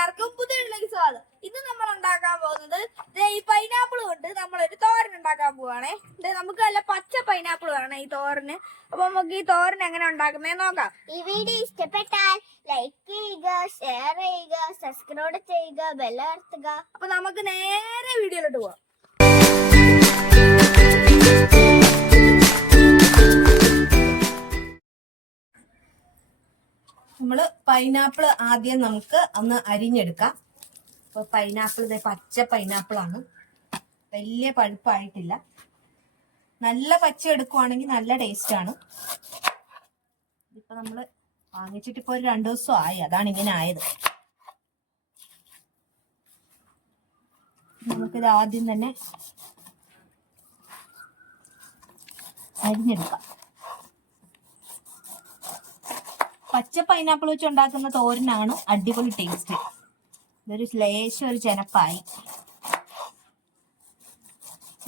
എല്ലാവർക്കും പുതിയ വീഡിയോയിലേക്ക് സ്വാഗതം. ഇന്ന് നമ്മൾ ഉണ്ടാക്കാൻ പോകുന്നത് ഈ പൈനാപ്പിൾ കൊണ്ട് നമ്മളൊരു തോരൻ ഉണ്ടാക്കാൻ പോവാണേ. നമുക്ക് നല്ല പച്ച പൈനാപ്പിൾ വേണം ഈ തോരന്. അപ്പൊ നമുക്ക് ഈ തോരൻ എങ്ങനെ ഉണ്ടാക്കുന്നതെന്ന് നോക്കാം. ഈ വീഡിയോ ഇഷ്ടപ്പെട്ടാൽ ലൈക്ക് ചെയ്യുക, ഷെയർ ചെയ്യുക, സബ്സ്ക്രൈബ് ചെയ്യുക, ബെല്ലമർത്തുക. അപ്പൊ നമുക്ക് നേരെ വീഡിയോയിലോട്ട് പോവാം. നമ്മള് പൈനാപ്പിൾ ആദ്യം നമുക്ക് ഒന്ന് അരിഞ്ഞെടുക്കാം. അപ്പൊ പൈനാപ്പിൾ ഇതേ പച്ച പൈനാപ്പിളാണ്, വലിയ പഴുപ്പായിട്ടില്ല. നല്ല പച്ച എടുക്കുവാണെങ്കിൽ നല്ല ടേസ്റ്റ് ആണ്. ഇപ്പൊ നമ്മള് വാങ്ങിച്ചിട്ട് ഇപ്പൊ ഒരു 2 ദിവസം ആയി, അതാണ് ഇങ്ങനെ ആയത്. നമുക്കിത് ആദ്യം തന്നെ അരിഞ്ഞെടുക്കാം. പച്ച പൈനാപ്പിൾ വെച്ച് ഉണ്ടാക്കുന്ന തോരനാണ് അടിപൊളി ടേസ്റ്റ്. ഇതൊരു ലേശം ഒരു ചെനപ്പായി.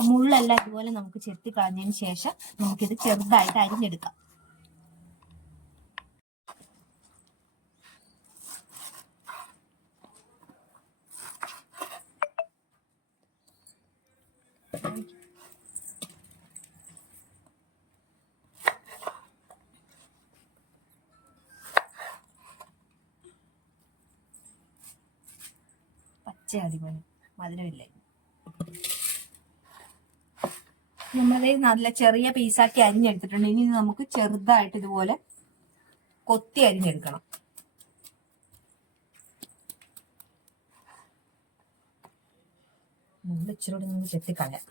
മുള്ളെല്ലാം ഇതുപോലെ നമുക്ക് ചെത്തി കളഞ്ഞതിന് ശേഷം നമുക്കിത് ചെറുതായിട്ട് അരിഞ്ഞെടുക്കാം. അടിപൊളി മധുരമില്ലേ. നമ്മളത് നല്ല ചെറിയ പീസാക്കി അരിഞ്ഞെടുത്തിട്ടുണ്ട്. ഇനി നമുക്ക് ചെറുതായിട്ട് ഇതുപോലെ കൊത്തി അരിഞ്ഞെടുക്കണം. ഇച്ചിരി നമുക്ക് ചെത്തിക്കളയാം.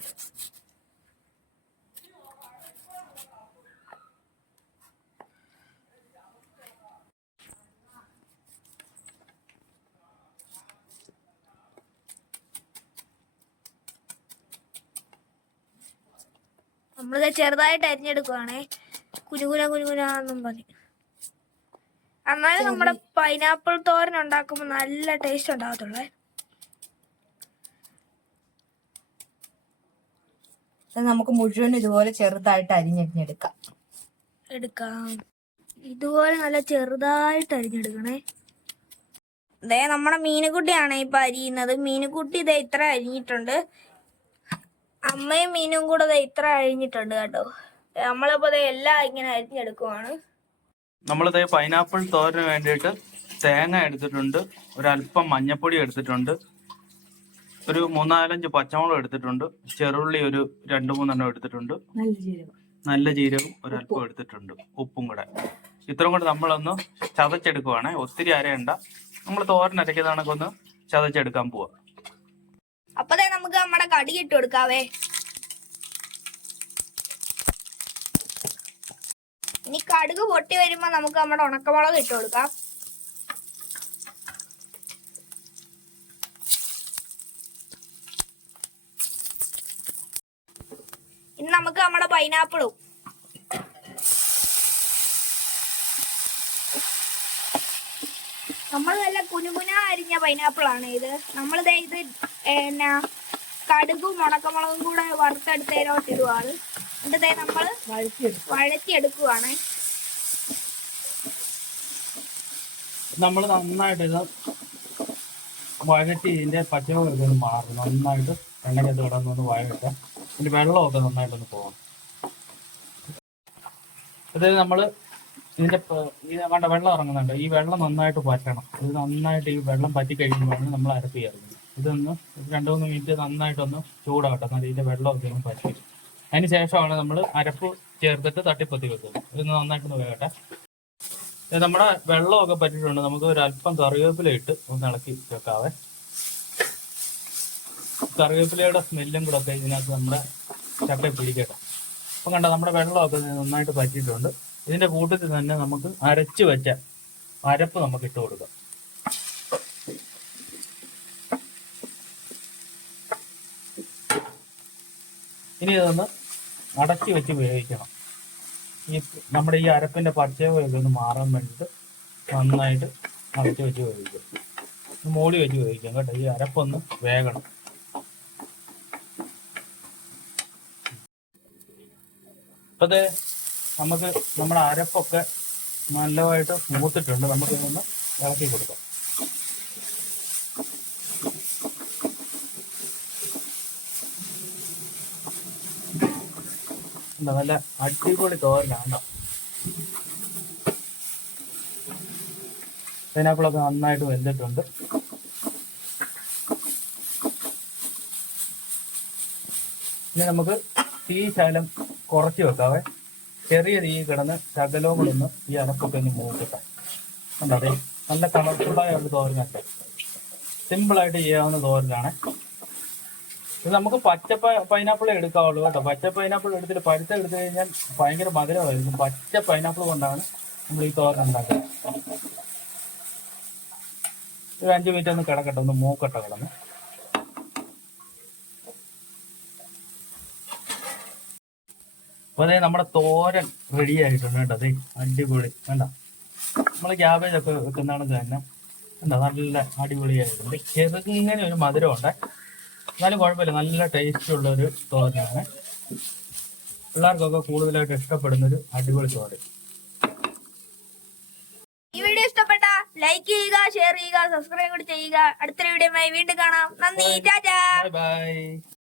നമ്മളിത് ചെറുതായിട്ട് അരിഞ്ഞെടുക്കുവാണേ, കുനുകുനാന്നും പറഞ്ഞ്. എന്നാലും നമ്മുടെ പൈനാപ്പിൾ തോരൻ ഉണ്ടാക്കുമ്പോ നല്ല ടേസ്റ്റ് ഉണ്ടാകത്തുള്ളേ. നമുക്ക് മുഴുവൻ ഇതുപോലെ ചെറുതായിട്ട് അരിഞ്ഞെടുക്കാം. ഇതുപോലെ നല്ല ചെറുതായിട്ട് അരിഞ്ഞെടുക്കണേ. ഇതേ നമ്മുടെ മീനുകുട്ടിയാണ് ഇപ്പൊ അരിയുന്നത്. മീനുകുട്ടി ഇതേ ഇത്ര അരിഞ്ഞിട്ടുണ്ട്. അമ്മയും മീനും കൂടെ ഇത്ര അരിഞ്ഞിട്ടുണ്ട് കേട്ടോ. നമ്മളിപ്പോ എല്ലാം ഇങ്ങനെ അരിഞ്ഞെടുക്കുവാണ്. നമ്മളിത് പൈനാപ്പിൾ തോരന് വേണ്ടിയിട്ട് തേങ്ങ എടുത്തിട്ടുണ്ട്, ഒരല്പം മഞ്ഞപ്പൊടി എടുത്തിട്ടുണ്ട്, ഒരു 3-4 പച്ചമുളക് എടുത്തിട്ടുണ്ട്, ചെറുള്ളി ഒരു 2-3 എടുത്തിട്ടുണ്ട്, നല്ല ജീരകം ഒരല്പം എടുത്തിട്ടുണ്ട്, ഉപ്പും കൂടെ. ഇത്രയും കൂടെ നമ്മളൊന്ന് ചതച്ചെടുക്കുവാണേ. ഒത്തിരി അരയണ്ട, നമ്മൾ തോരൻ അരയ്ക്കുന്ന കണക്കൊന്ന് ചതച്ചെടുക്കാൻ പോവാ. അപ്പൊ നമുക്ക് നമ്മുടെ കടി ഇട്ട് കൊടുക്കാവേ. ഇനി കടുക് പൊട്ടി വരുമ്പോ നമുക്ക് നമ്മുടെ ഉണക്കമുളക് ഇട്ട് കൊടുക്കാം. ഇനി നമുക്ക് നമ്മുടെ പൈനാപ്പിളും നമ്മൾ നല്ല കുനുകുന അരിഞ്ഞ പൈനാപ്പിൾ ആണ് ഇത്. നമ്മളിത് എന്നാ കടുകും ഉണക്കമുളകും കൂടെ വറുത്തെടുത്തതിലോട്ട് ഇടുവാണ്. എന്നിട്ട് നമ്മൾ വഴറ്റിയെടുക്കുവാണ്. നമ്മൾ നന്നായിട്ട് ഇത് വഴറ്റി ഇതിന്റെ പച്ചമുളക് മാറും. നന്നായിട്ട് എണ്ണയ്ക്കകത്ത് കിടന്നൊന്ന് വഴറ്റാം. ഇതിന്റെ വെള്ളമൊക്കെ നന്നായിട്ടൊന്ന് പോകണം. അതായത് നമ്മള് ഇതിന്റെ കണ്ട വെള്ളം ഇറങ്ങുന്നുണ്ട്. ഈ വെള്ളം നന്നായിട്ട് പറ്റണം. ഇത് നന്നായിട്ട് ഈ വെള്ളം പറ്റി കഴിയുമ്പോഴാണ് നമ്മൾ അരപ്പ് ചേർക്കുന്നത്. ഇതൊന്ന് 2-3 മിനിറ്റ് നന്നായിട്ടൊന്ന് ചൂടാകട്ടെ. എന്നാൽ ഇതിന്റെ വെള്ളമൊക്കെ ഒന്ന് പറ്റി. അതിന് ശേഷമാണ് നമ്മൾ അരപ്പ് ചേർത്തിട്ട് തട്ടിപ്പൊത്തി വെക്കുന്നത്. ഇതൊന്ന് നന്നായിട്ടൊന്ന് വേകട്ടെ. നമ്മുടെ വെള്ളമൊക്കെ പറ്റിയിട്ടുണ്ട്. നമുക്ക് ഒരല്പം കറിവേപ്പില ഇട്ട് ഒന്ന് ഇളക്കി വെക്കാവേ. കറിവേപ്പിലയുടെ സ്മെല്ലും കൂടെ ഒക്കെ ഇതിനകത്ത് നമ്മുടെ ചക്കയെ പിടിക്കട്ടെ. അപ്പം കണ്ട നമ്മുടെ വെള്ളമൊക്കെ നന്നായിട്ട് പറ്റിയിട്ടുണ്ട്. ഇതിന്റെ കൂട്ടത്തിൽ തന്നെ നമുക്ക് അരച്ചു വെച്ച അരപ്പ് നമുക്ക് ഇട്ട് കൊടുക്കാം. ഇനി ഇതൊന്ന് അടച്ചു വെച്ച് വേവിക്കണം. നമ്മുടെ ഈ അരപ്പിന്റെ പച്ചയൊക്കെ ഒന്ന് മാറാൻ വേണ്ടിയിട്ട് നന്നായിട്ട് അടച്ചു വെച്ച് വേവിക്കാം. മൂടി വെച്ച് വേവിക്കാം കേട്ടോ. ഈ അരപ്പൊന്ന് വേകണം. ഇപ്പത് നമുക്ക് നമ്മുടെ അരപ്പൊക്കെ നല്ലതായിട്ട് മൂത്തിട്ടുണ്ട്. നമുക്ക് ഇതൊന്ന് ഇളക്കി കൊടുക്കാം. എന്താ നല്ല അടിപൊളി തോരനാണ്. പൈനാപ്പിളൊക്കെ നന്നായിട്ട് വെന്തിട്ടുണ്ട്. ഇനി നമുക്ക് തീ ശകലം കുറച്ച് വെക്കാവേ. ചെറിയ തീ കിടന്ന് ശകലവും കൂടെ ഒന്ന് ഈ അരപ്പൊക്കെ ഒന്ന് മൂക്കട്ടെ. എന്താ അതെ നല്ല കളർഫുള്ളായ ഒരു തോരനൊക്കെ സിമ്പിളായിട്ട് ചെയ്യാവുന്ന തോരനാണ് ഇത്. നമുക്ക് പച്ച പൈനാപ്പിളെ എടുക്കാവുള്ളൂ കേട്ടോ. പച്ച പൈനാപ്പിൾ എടുത്തിട്ട് പഴുത്ത എടുത്തു കഴിഞ്ഞാൽ ഭയങ്കര മധുരമായിരിക്കും. പച്ച പൈനാപ്പിൾ കൊണ്ടാണ് നമ്മൾ ഈ തോരൻ ഉണ്ടാക്കുന്നത്. ഒരു 5 മിനിറ്റ് ഒന്ന് കിടക്കട്ടെ, ഒന്ന് മൂക്കട്ടെ കിടന്ന്. അപ്പോൾ അതെ നമ്മുടെ തോരൻ റെഡി ആയിട്ടുണ്ട് കേട്ടോ. അതെ അടിപൊളി വേണ്ട. നമ്മൾ ക്യാബേജ് ഒക്കെ വെക്കുന്നതാണ് തന്നെ എന്താ നല്ല അടിപൊളിയായിട്ടുണ്ട്. ചെറുങ്ങനെ ഒരു മധുരമുണ്ട്, എന്നാലും കുഴപ്പമില്ല. നല്ല ടേസ്റ്റ് ഉള്ള ഒരു തോരനാണ്. പിള്ളേർക്കൊക്കെ കൂടുതലായിട്ട് ഇഷ്ടപ്പെടുന്നൊരു അടിപൊളി തോരൻ. ഈ വീഡിയോ ഇഷ്ടപ്പെട്ട ലൈക്ക് ചെയ്യുക, ഷെയർ ചെയ്യുക, സബ്സ്ക്രൈബ് കൂടി ചെയ്യുക. അടുത്തൊരു വീഡിയോയുമായി വീണ്ടും കാണാം. നന്ദി, ടാറ്റാ. Bye bye.